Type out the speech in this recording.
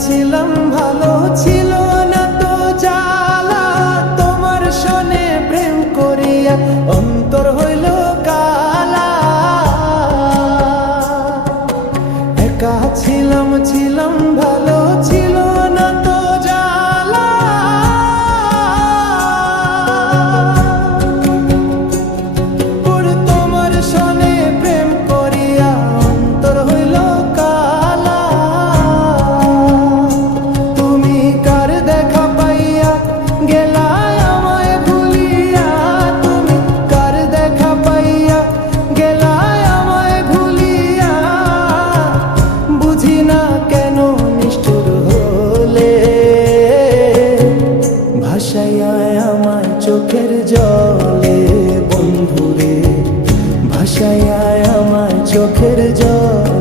ছিলাম ভাই। আমার চোখের জলে